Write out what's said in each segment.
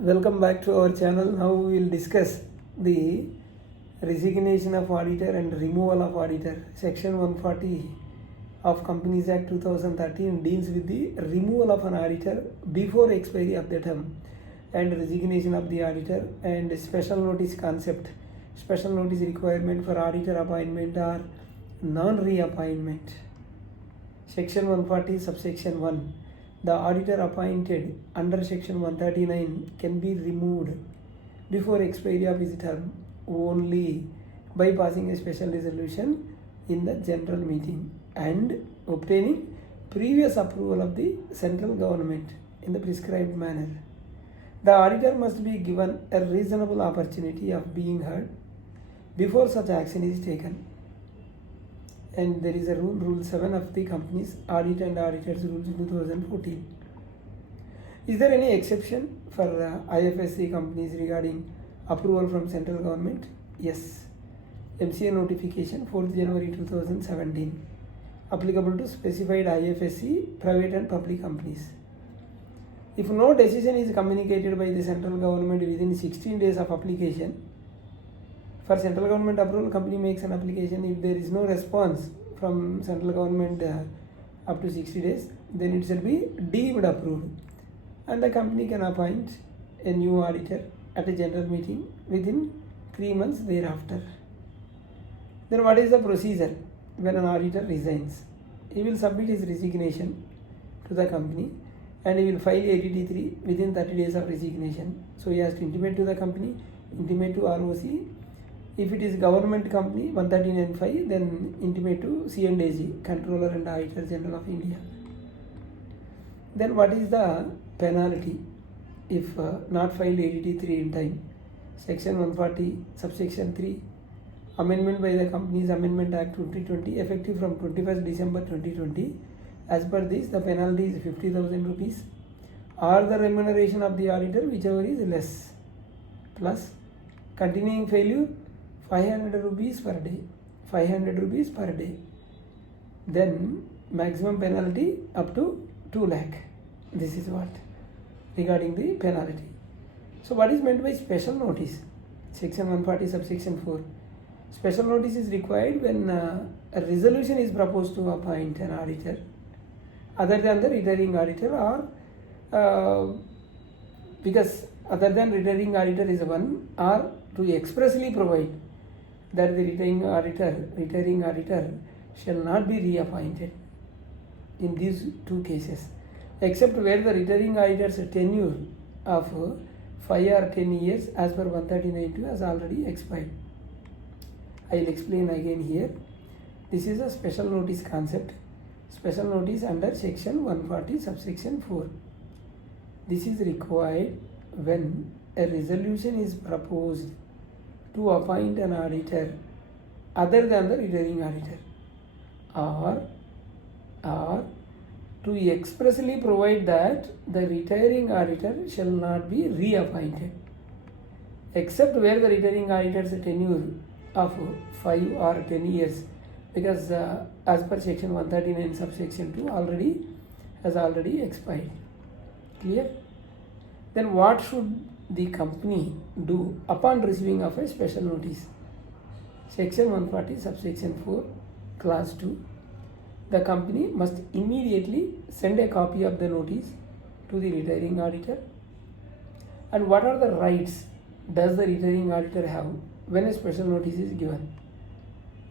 Welcome back to our channel. Now we will discuss the resignation of auditor and removal of auditor. Section 140 of Companies Act 2013 deals with the removal of an auditor before expiry of the term and resignation of the auditor and special notice concept. Special notice requirement for auditor appointment or non-reappointment. Section 140 subsection 1. The auditor appointed under section 139 can be removed before expiry of his term only by passing a special resolution in the general meeting and obtaining previous approval of the central government in the prescribed manner. The auditor must be given a reasonable opportunity of being heard before such action is taken. And there is a rule 7 of the Companies Audit and Auditors Rules 2014. Is there any exception for IFSC companies regarding approval from central government? Yes. MCA notification 4th January 2017 applicable to specified IFSC private and public companies. If no decision is communicated by the central government within 16 days of application, for central government approval, company makes an application. If there is no response from central government up to 60 days, then it shall be deemed approved. And the company can appoint a new auditor at a general meeting within 3 months thereafter. Then what is the procedure when an auditor resigns? He will submit his resignation to the company and he will file ADD3 within 30 days of resignation. So he has to intimate to the company, intimate to ROC. If it is government company 139(5), then intimate to C&AG, Controller and Auditor General of India. Then what is the penalty if not filed ADD3 in time? Section 140 subsection 3, amendment by the Companies Amendment Act 2020 effective from 21st December 2020. As per this, the penalty is 50,000 rupees or the remuneration of the auditor, whichever is less, plus continuing failure 500 rupees per day, 500 rupees per day. Then maximum penalty up to 2 lakh. This is what regarding the penalty. So what is meant by special notice? Section 140 subsection 4. Special notice is required when a resolution is proposed to appoint an auditor other than the retiring auditor, or because other than retiring auditor is one, or to expressly provide that the retiring auditor shall not be reappointed in these 2 cases, except where the retiring auditor's tenure of 5 or 10 years as per 139(2) has already expired. I will explain again here. This is a special notice concept. Special notice under section 140 subsection 4. This is required when a resolution is proposed to appoint an auditor other than the retiring auditor, or to expressly provide that the retiring auditor shall not be reappointed, except where the retiring auditor's tenure of 5 or 10 years, because as per section 139 subsection 2 has already expired. Clear? Then what should the company do upon receiving of a special notice? Section 140 subsection 4 clause 2. The company must immediately send a copy of the notice to the retiring auditor. And what are the rights does the retiring auditor have when a special notice is given?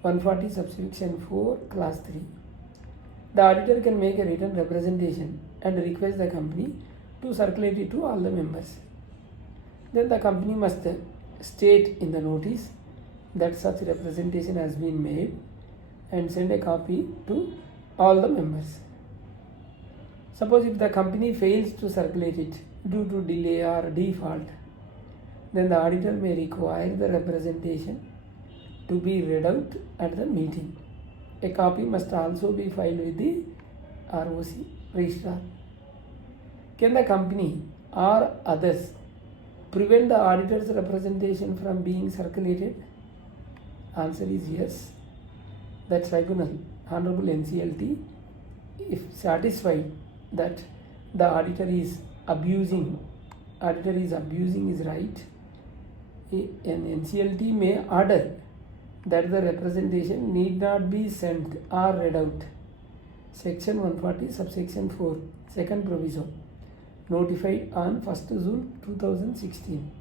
140 subsection 4 clause 3. The auditor can make a written representation and request the company to circulate it to all the members. Then the company must state in the notice that such representation has been made and send a copy to all the members. Suppose if the company fails to circulate it due to delay or default, then the auditor may require the representation to be read out at the meeting. A copy must also be filed with the ROC registrar. Can the company or others prevent the auditor's representation from being circulated? Answer is yes. The tribunal, Honorable NCLT, if satisfied that the auditor is abusing auditor is abusing his right, an NCLT may order that the representation need not be sent or read out. Section 140 subsection 4 second proviso notified on 1st June 2016.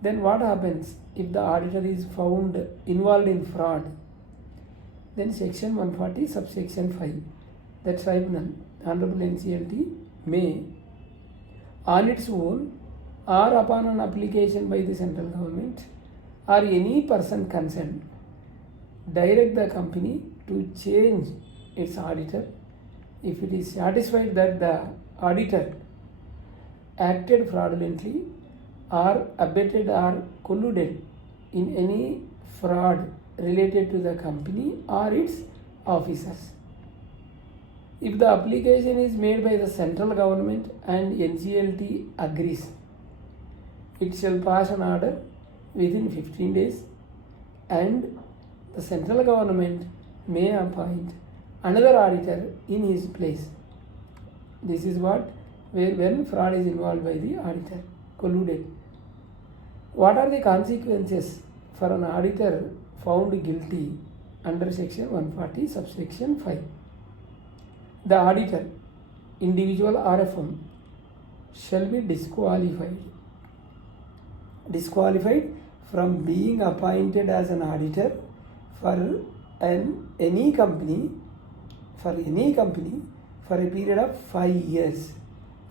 Then what happens if the auditor is found involved in fraud? Then section 140 subsection 5, the tribunal, Honorable NCLT, may on its own or upon an application by the central government or any person concerned direct the company to change its auditor if it is satisfied that the auditor acted fraudulently or abetted or colluded in any fraud related to the company or its officers. If the application is made by the central government and NCLT agrees, it shall pass an order within 15 days and the central government may appoint another auditor in his place. This is when fraud is involved by the auditor, colluded. What are the consequences for an auditor found guilty under section 140 subsection 5? The auditor, individual or a firm, shall be disqualified from being appointed as an auditor for any company for a period of 5 years.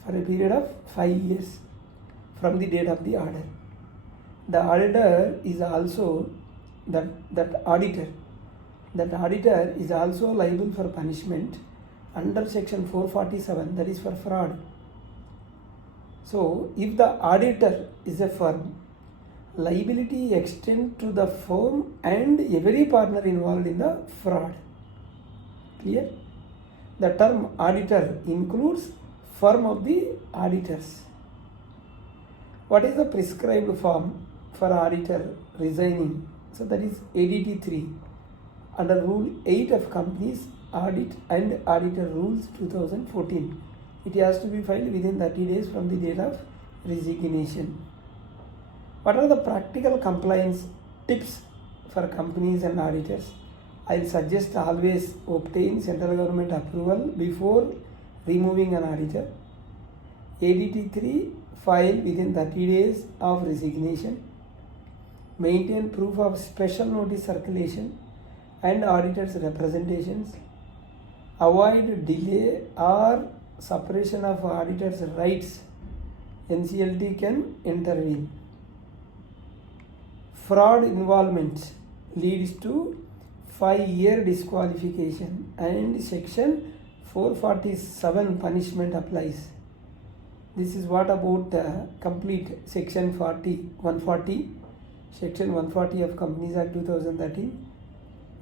For a period of 5 years from the date of the order. The auditor is also that auditor is also liable for punishment under section 447, that is for fraud. So if the auditor is a firm, liability extends to the firm and every partner involved in the fraud. Clear? The term auditor includes firm of the auditors. What is the prescribed form for auditor resigning? So that is ADT 3 under Rule 8 of Companies Audit and Auditor Rules 2014. It has to be filed within 30 days from the date of resignation. What are the practical compliance tips for companies and auditors? I will suggest always obtain central government approval before removing an auditor. ADT 3 file within 30 days of resignation. Maintain proof of special notice circulation and auditors' representations. Avoid delay or suppression of auditors' rights. NCLT can intervene. Fraud involvement leads to 5-year disqualification and section 447 punishment applies. This is what about complete section 140 section 140 of Companies Act 2013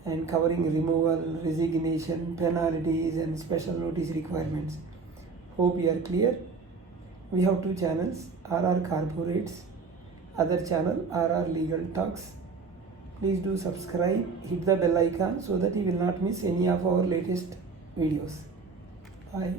and covering removal, resignation, penalties and special notice requirements. Hope you are clear. We have 2 channels, RR Corporates, other channel RR Legal Talks. Please do subscribe, hit the bell icon so that you will not miss any of our latest videos. Bye.